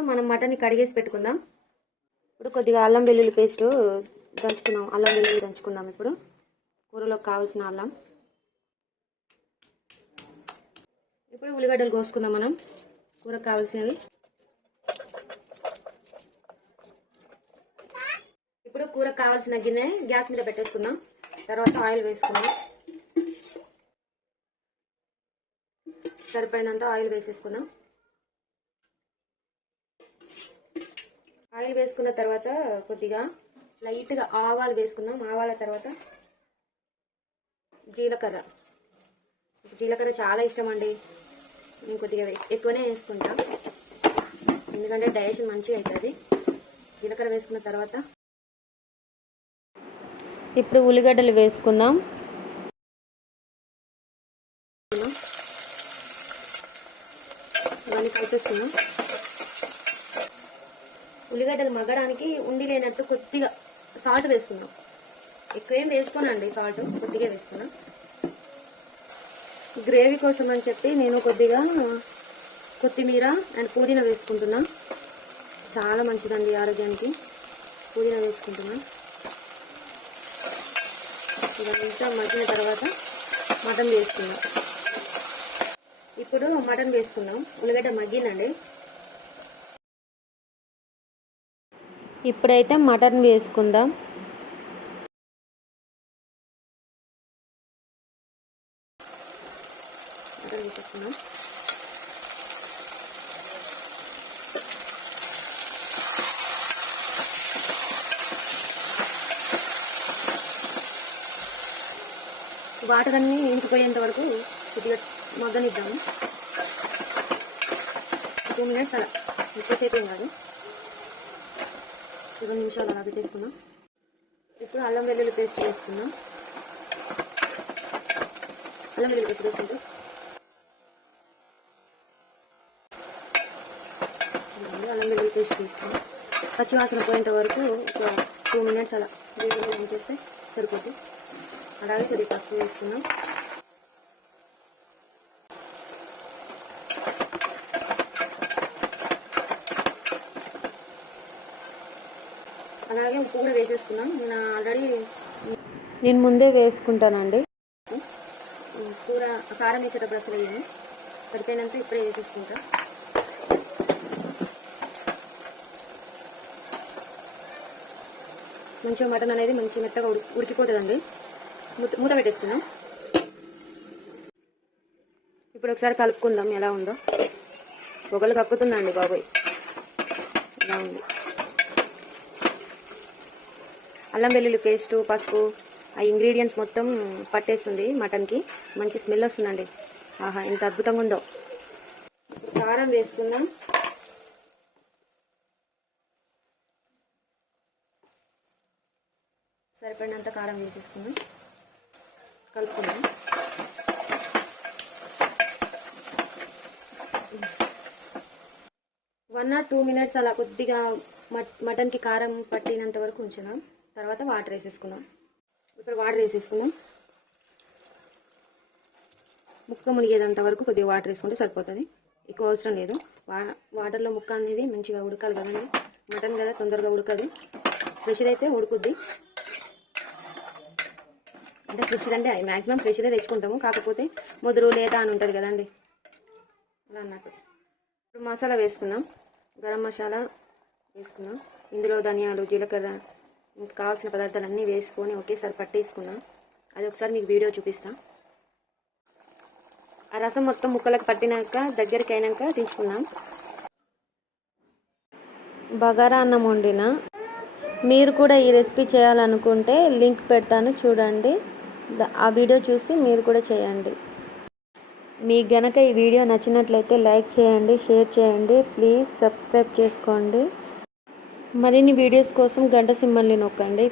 ఇప్పుడు మనం మటన్ని కడిగేసి పెట్టుకుందాం. ఇప్పుడు కొద్దిగా అల్లం వెల్లుల్లి పేస్ట్ దంచుకుందాం. అల్లం వెల్లుల్లి దంచుకుందాం ఇప్పుడు. కూరలోకి కావాల్సిన అల్లం. ఇప్పుడు ఉల్లిగడ్డలు కోసుకుందాం మనం. కూరకు కావాల్సినవి. ఇప్పుడు కూరకు కావాల్సిన గిన్నె గ్యాస్ మీద పెట్టేసుకుందాం. తర్వాత ఆయిల్ వేసుకుందాం. సరిపోయినంత ఆయిల్ వేసేసుకుందాం. ఆయిల్ వేసుకున్న తర్వాత కొద్దిగా లైట్గా ఆవాలు వేసుకుందాం. ఆవాల తర్వాత జీలకర్ర. జీలకర్ర చాలా ఇష్టం అండి. నేను కొద్దిగా ఎక్కువనే వేసుకుంటా. ఎందుకంటే డైజెషన్ మంచిగా అవుతుంది జీలకర్ర వేసుకున్న తర్వాత ఇప్పుడు ఉల్లిగడ్డలు వేసుకుందాం. ఇవన్నీ కలిపేసుకుందాం. ఉల్లిగడ్డలు మగ్గడానికి ఉండి లేనట్టు కొద్దిగా సాల్ట్ వేసుకుందాం. ఎక్కువ ఏం వేసుకోనండి సాల్ట్ కొద్దిగా వేసుకున్నాం. గ్రేవీ కోసం అని చెప్పి నేను కొద్దిగా కొత్తిమీర అండ్ పుదీనా వేసుకుంటున్నా. చాలా మంచిదండి ఆరోగ్యానికి. పుదీనా వేసుకుంటున్నా. ఇదంతా మగ్గిన తర్వాత మటన్ వేసుకుందాం. ఇప్పుడు మటన్ వేసుకుందాం. ఉల్లిగడ్డ మగ్గిందండి. ఇప్పుడైతే మటన్ వేసుకుందాం. మటన్ వేసేసుకుందాం వాటర్ అన్నీ ఇంకిపోయేంత వరకు కొద్దిగా మగ్గనిద్దాము. టూ మినిట్స్ అలా ఎక్కువసేపు ఏం కాదు. రెండు నిమిషాలు అలా పెట్టేసుకున్నాం ఇప్పుడు అల్లం వెల్లుల్లి పేస్ట్ వేసుకున్నాం అల్లం వెల్లుల్లి పేస్ట్ వేసుకుంటూ అల్లం వెల్లుల్లి పేస్ట్ వేసుకుందాం పచ్చివాసన పోయేంత వరకు ఒక టూ మినిట్స్ అలా వేడి చేస్తే సరిపోతుంది అలాగే కొద్దిగా పసుపు వేసుకున్నాం అలాగే ఉప్పు కూడా వేసేసుకున్నాం నేను ఆల్రెడీ నేను ముందే వేసుకుంటానండి. కూర కారం వేసేటప్పుడు అసలు వేయను సరిపోయినంత ఇప్పుడే వేసేసుకుంటా. మంచిగా మటన్ అనేది మంచి మెత్తగా ఉడి ఉడికిపోతుందండి. మూత మూత పెట్టేసుకుందాం. ఇప్పుడు ఒకసారి కలుపుకుందాం ఎలా ఉందో. పొగలు కక్కుతుందండి బాబోయ్. ఎలా ఉంది? అల్లం వెల్లుల్లి పేస్టు పసుపు ఆ ఇంగ్రీడియంట్స్ మొత్తం పట్టేస్తుంది మటన్కి. మంచి స్మెల్ వస్తుందండి. ఆహా ఎంత అద్భుతంగా ఉందో. కారం వేసుకుందాం. సరిపడినంత కారం వేసేసుకుందాం. కలుపుకుందాం. వన్ ఆర్ టూ మినిట్స్ అలా కొద్దిగా మట్ మటన్కి కారం పట్టినంత వరకు ఉంచుదాం. తర్వాత వాటర్ వేసేసుకున్నాం. ఇప్పుడు వాటర్ వేసేసుకున్నాం. ముక్క మునిగేదంత వరకు కొద్దిగా వాటర్ వేసుకుంటే సరిపోతుంది. ఎక్కువ అవసరం లేదు. వా వాటర్లో ముక్క అనేది మంచిగా ఉడకాలి కదండి. మటన్ కదా తొందరగా ఉడకదు. ఫ్రెష్ అయితే ఉడుకుద్ది. అంటే ఫ్రెష్ అంటే మ్యాక్సిమం ఫ్రెష్దే తెచ్చుకుంటాము. కాకపోతే ముదురు లేదా అని ఉంటుంది కదండి. అలా అన్నట్టు. ఇప్పుడు మసాలా వేసుకుందాం. గరం మసాలా వేసుకున్నాం ఇందులో ధనియాలు జీలకర్ర కావాల్సిన పదార్థాలు అన్నీ వేసుకొని ఒకేసారి పట్టేసుకుందాం అది ఒకసారి మీకు వీడియో చూపిస్తాం. ఆ రసం మొత్తం ముక్కలకు పట్టినాక దగ్గరికి అయినాక తీసుకున్నాం బగారా అన్నం వండిన. మీరు కూడా ఈ రెసిపీ చేయాలనుకుంటే లింక్ పెడతాను చూడండి. ఆ వీడియో చూసి మీరు కూడా చేయండి. మీకు గనక ఈ వీడియో నచ్చినట్లయితే లైక్ చేయండి షేర్ చేయండి. ప్లీజ్ సబ్స్క్రైబ్ చేసుకోండి. మరిన్ని వీడియోస్ కోసం గంట సింబల్ని నొక్కండి.